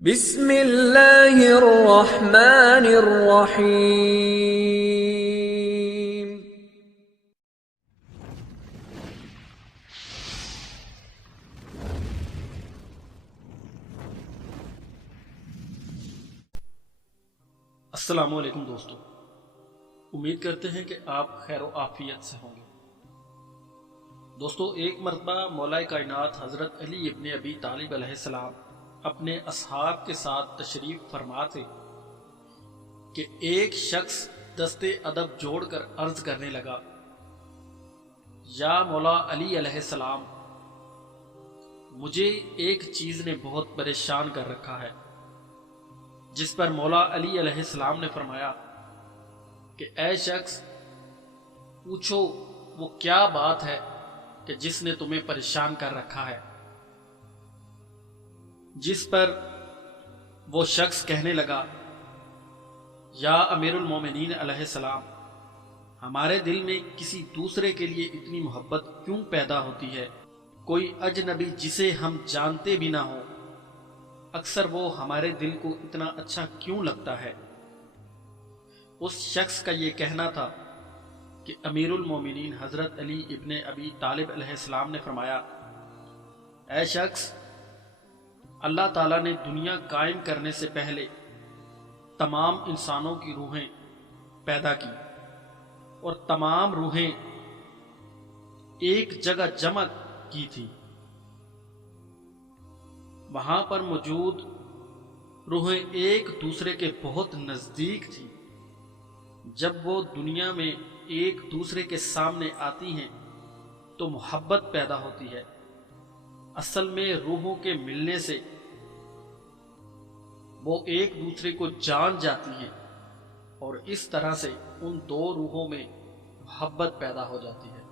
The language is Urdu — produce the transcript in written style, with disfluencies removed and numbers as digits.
بسم اللہ الرحمن الرحیم۔ السلام علیکم دوستو، امید کرتے ہیں کہ آپ خیر و عافیت سے ہوں گے۔ دوستو، ایک مرتبہ مولا کائنات حضرت علی ابن ابی طالب علیہ السلام اپنے اصحاب کے ساتھ تشریف فرما تھے کہ ایک شخص دست ادب جوڑ کر عرض کرنے لگا، یا مولا علی علیہ السلام، مجھے ایک چیز نے بہت پریشان کر رکھا ہے۔ جس پر مولا علی علیہ السلام نے فرمایا کہ اے شخص، پوچھو وہ کیا بات ہے کہ جس نے تمہیں پریشان کر رکھا ہے۔ جس پر وہ شخص کہنے لگا، یا امیر المومنین علیہ السلام، ہمارے دل میں کسی دوسرے کے لیے اتنی محبت کیوں پیدا ہوتی ہے؟ کوئی اجنبی جسے ہم جانتے بھی نہ ہوں، اکثر وہ ہمارے دل کو اتنا اچھا کیوں لگتا ہے؟ اس شخص کا یہ کہنا تھا کہ امیر المومنین حضرت علی ابن ابی طالب علیہ السلام نے فرمایا، اے شخص، اللہ تعالیٰ نے دنیا قائم کرنے سے پہلے تمام انسانوں کی روحیں پیدا کی اور تمام روحیں ایک جگہ جمع کی تھی۔ وہاں پر موجود روحیں ایک دوسرے کے بہت نزدیک تھی۔ جب وہ دنیا میں ایک دوسرے کے سامنے آتی ہیں تو محبت پیدا ہوتی ہے۔ اصل میں روحوں کے ملنے سے وہ ایک دوسرے کو جان جاتی ہیں اور اس طرح سے ان دو روحوں میں محبت پیدا ہو جاتی ہے۔